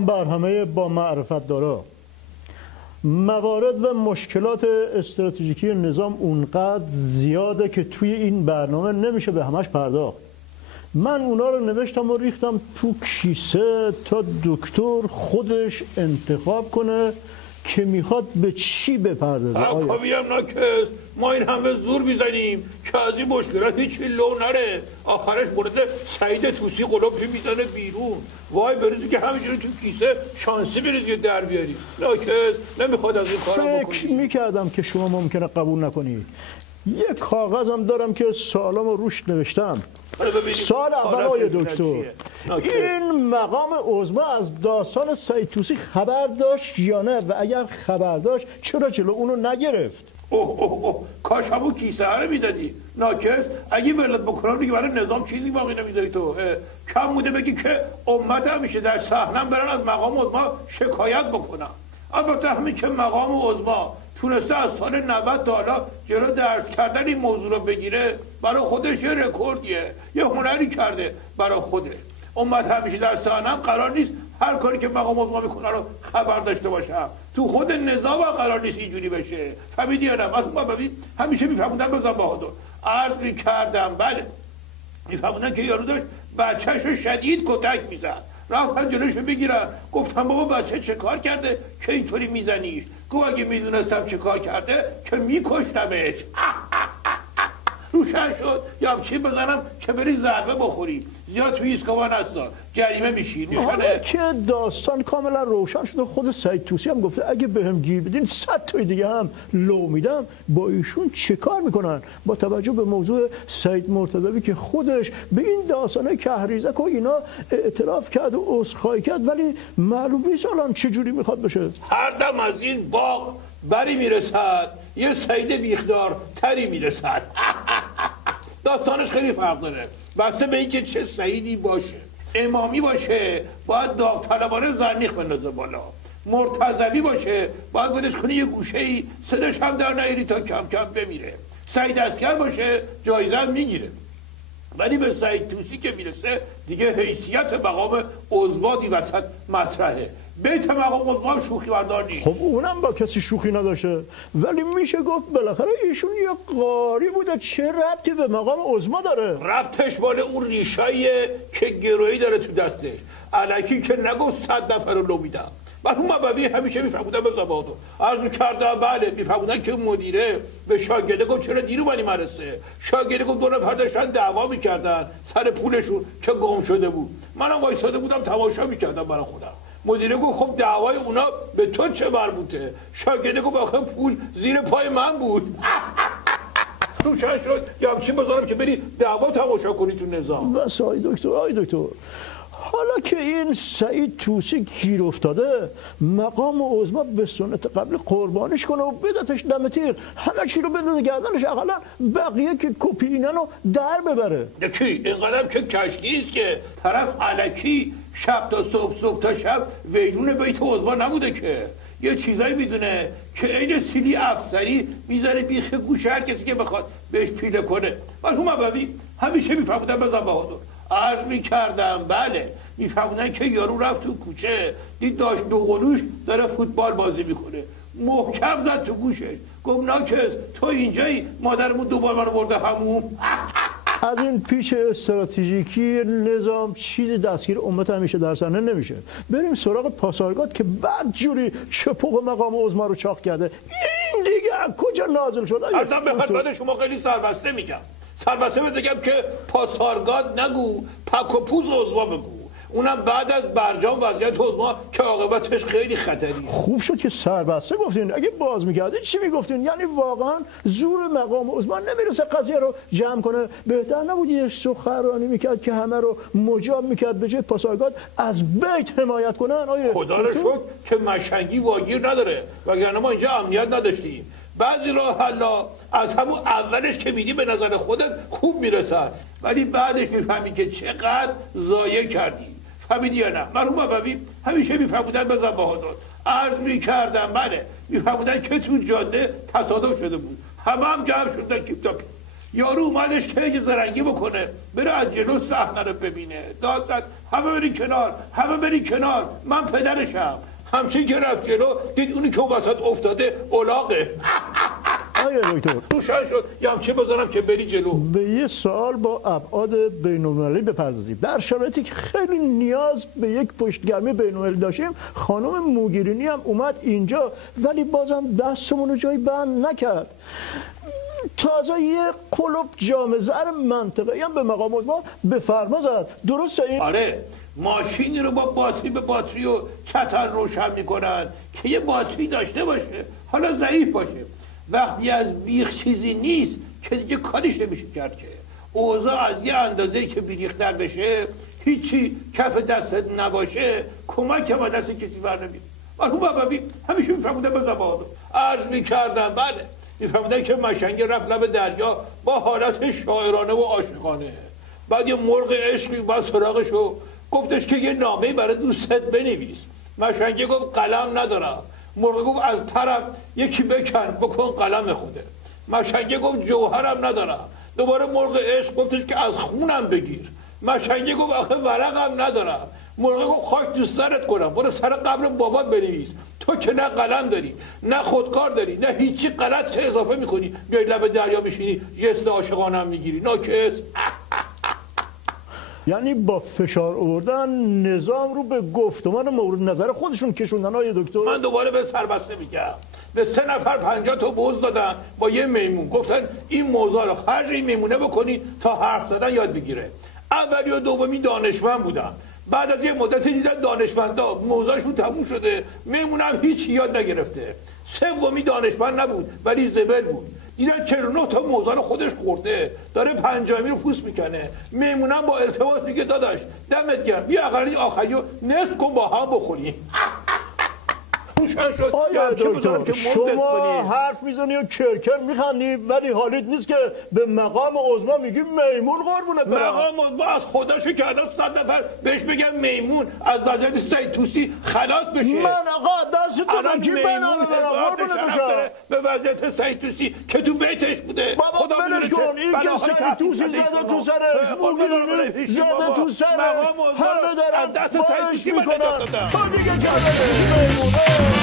سلام بر همه با معرفت دارا. موارد و مشکلات استراتژیکی نظام اونقدر زیاده که توی این برنامه نمیشه به همش پرداخت. من اونا رو نوشتم و ریختم تو کیسه تا دکتر خودش انتخاب کنه که میخواد به چی بپردازه. هم ناکس ما این همه زور میزنیم که از این مشکلات هیچی لو نره، آخرش مورد سعید توسی قلوبی میزنه بیرون. وای بریزی که همینجوری تو کیسه شانسی بریزی در بیاری. ناکس نمیخواد از این کارا بکنی. فکر میکردم که شما ممکنه قبول نکنید. یه کاغذم دارم که سوالامو روش نوشتم. سال اول آقای دکتر، این مقام عظما از داستان سعید طوسی خبر داشت یا نه؟ و اگر خبر داشت چرا جلو اونو نگرفت؟ کاش همون کیسه ها رو میدادی. ناکس اگه ولت بکنم دیگه برای نظام چیزی باقی نمیذاری تو. کم بوده بگی که امت همیشه در صحنم برن از مقام عظما شکایت بکنم. البته همین که مقام عظما تونسته از سال 90 تا حالا جلو درس کردن این موضوع رو بگیره، برای خودش یه رکوردیه، یه هنری کرده برای خودش. امت همیشه در صحنم قرار نیست هر کاری که مقام عظما میکنه رو خبر داشته باشم. تو خود نظام قرار نیست اینجوری بشه. فهمیدی یا نه؟ از ما ببین همیشه میفهموندن بزن بهادر. عرض میکردم بله، میفهموندن که یارو داشت بچه‌شو شدید کتک میزد. رفتن جلوشو بگیرن. گفتم بابا بچه چه کار کرده که اینطوری میزنیش؟ گفت اگه میدونستم چه کار کرده که میکشتمش. روشن شد یا چی بزنم که بری ضربه بخوری. زیاد توی ایسکوان هستا جریمه میشی. نشانه که داستان کاملا روشن شد. خود سعید طوسی هم گفته اگه بهم گیر بدین 100 تای دیگه هم لو میدم. با ایشون چه کار میکنن؟ با توجه به موضوع سعید مرتضوی که خودش به این داستانه کهریزک و اینا اعتراف کرد و عذرخواهی کرد، ولی معلوم نیست الان چه جوری میخواد بشه. هر دم از این باغ بری میرسد یه سعید بیخدار تری میرسد. داستانش خیلی فرق داره. بسته به اینکه چه سعیدی باشه. امامی باشه باید داوطلبانه زرنیخ بندازه بالا. مرتضوی باشه باید گدش کنی یه گوشه‌ای صداش هم در نیاری تا کم کم بمیره. سعید عسکر باشه جایزه هم میگیره. ولی به سعید طوسی که میرسه دیگه حیثیت مقام عظما وسط مطرحه. بیت مقام عظما شوخی بردار نیست. خب اونم با کسی شوخی نداشته، ولی میشه گفت بالاخره ایشون یه قاری بوده. چه ربطی به مقام عظما داره؟ ربطش مال اون ریشاییه که گروهی داره تو دستش. الکی که نگفت 100 نفر رو لو میدم. بعد اون مبوی همیشه میفهمودن به زبادو. عرض می‌کردم بله، میفهمودن که مدیره به شاگرده گفت چرا دیر اومدی مدرسه. شاگرده گفت 2 نفر داشتن دعوا می‌کردن سر پولشون که گم شده بود. منم وایساده بودم تماشا می‌کردم برای خودم. مدیره گفت خب دعوای اونا به تو چه مربوطه؟ شاگرده گفت آخه پول زیر پای من بود. روشن شد یا چی بذارم که بری دعوا تماشا کنی تو نظام. بس آی دکتر حالا که این سعید طوسی گیر افتاده، مقام عظما به سنت قبل قربانش کنه و بدتش دم تیغ. همه چی رو بندازه گردنش، اقلا بقیه که کپی اینن رو در ببره. یکی اینقدر که کشتی است که طرف الکی شب تا صبح تا شب ویلون بیت عظما نبوده که یه چیزایی میدونه که عین سیلی افسری میذاره بیخ گوش هر کسی که بخواد بهش پیله کنه. ولی اون مبوی همیشه میفهمودن بزن بهادر. عرض میکردم بله، میفهمودن که یارو رفت تو کوچه دید داشت 2 قلوش داره فوتبال بازی میکنه. محکم زد تو گوشش گفت ناکس تو اینجایی، مادرمون 2 بار منو برده همون. از این پیش استراتژیکی نظام چیزی دستگیر امت همیشه در صحنه نمیشه. بریم سراغ پاسارگاد که بعد جوری چپق مقام عظما رو چاق کرده. این دیگه کجا نازل شده؟ اصلا به خدمت شما خیلی سربسته میگم. سربسته بگم که پاسارگاد نگو، پک و پوز عظما بگو. اونم بعد از برجام وضعیت عظما که عاقبتش خیلی خطری. خوب شد که سربسته گفتین. اگه باز میکردین چی میگفتین؟ یعنی واقعا زور مقام عظما نمیرسه قضیه رو جمع کنه؟ بهتر نبود یه سخنرانی میکرد که همه رو مجاب میکرد به جای پاسارگاد از بیت حمایت کنن؟ خدا رو شکر که مشنگی واگیر نداره، وگرنه ما اینجا امنیت نداشتیم. بعضی راه حالا از همون اولش که میدی به نظر خودت خوب میرسد، ولی بعدش میفهمی که چقدر ضایع کردی. فهمیدی یا نه؟ مرحوم مبوی همیشه میفهمودن بزن بهادر. عرض میکردم بله، میفهمودن که تو جاده تصادف شده بود. همه هم جمع شدن کیپ تاپ. یارو اومدش که زرنگی بکنه بره از جلو صحنه رو ببینه، داد زد همه بری کنار، همه بری کنار، من پدرشم. همچین که رفت جلو دید اونی که وسط افتاده الاغه. آیا دکتر روشن شد یا همچه بذارم که بری جلو. به یه سوال با ابعاد بین‌المللی بپردازیم. در شرایطی که خیلی نیاز به یک پشتگرمی بین‌المللی داشتیم، خانم موگیرینی هم اومد اینجا ولی بازم دستمون رو جایی بند نکرد. تازه یه کلوب جام زر منطقه‌ای هم به مقام ما به فرما زد. درسته این؟ آره، ماشینی رو با باتری به باتری و چتر روشن میکنن که یه باتری داشته باشه، حالا ضعیف باشه. وقتی از بیخ چیزی نیست که دیگه کاریش نمیشه کرد، که اوضاع از یه اندازه‌ای که بیریختر بشه، هیچی کف دستت نباشه، کمک هم دست کسی بر نمیاد. مرحوم بابی همیشه میفرمودن به زبان عرض میکردن، بله میفرمودن که مشنگه رفت لب دریا با حالت شاعرانه و عاشقانه، بعد یه مرغ عشقی با سراغشو گفتش که یه نامه برای دوستت بنویس. مشنگه گفت قلم ندارم. مرغ گفت از طرف یکی بکن قلم خوده. مشنگه گفت جوهرم ندارم. دوباره مرغ عشق گفتش که از خونم بگیر. مشنگه گفت آخه ورقم ندارم. مرغ گفت خاک دوست سرت کنم، برو سر قبر بابات بنویس. تو که نه قلم داری نه خودکار داری نه هیچی، غلط چه اضافه میکنی بیای لب دریا میشینی جست عاشقانه میگیری ناکس. یعنی با فشار آوردن نظام رو به گفتمان مورد نظر خودشون کشوندن. های دکتر من دوباره به سربسته میگم، به 3 نفر 50 تا بوز دادن با یه میمون، گفتن این موضوع رو خرج این میمونه بکنید تا حرف زدن یاد بگیره. اولی و دومی دانشمند بودن، بعد از یه مدتی دیدن دانشمندا موضوعشون تموم شده، میمون هم هیچ یاد نگرفته. سومی دانشمند نبود ولی زبل بود، دیدن 49 تا موضوع رو خودش خورده، داره 50می رو پوست میکنه. میمونم با التماس میگه داداش دمت گرم بیا اقلی آخری رو نصف کن با هم بخوریم. آیا دکتر شما حرف میزنی و کرکر میخندی ولی حالیت نیست که به مقام عظما میگی میمون قربونت برم. مقام عظما از خودشو کردن 100 نفر بهش بگن میمون از وضعیت سید توسی خلاص بشه. من آقا دست تو بگی بنام برم قربونت بشم به وضعیت سید توسی که تو بیتش بوده. بابا بلش کن، این که سید توسی زده تو سرش، موگیرینی زده تو سرش، همه دارن بارش میکنن. تو دیگه کردن میمون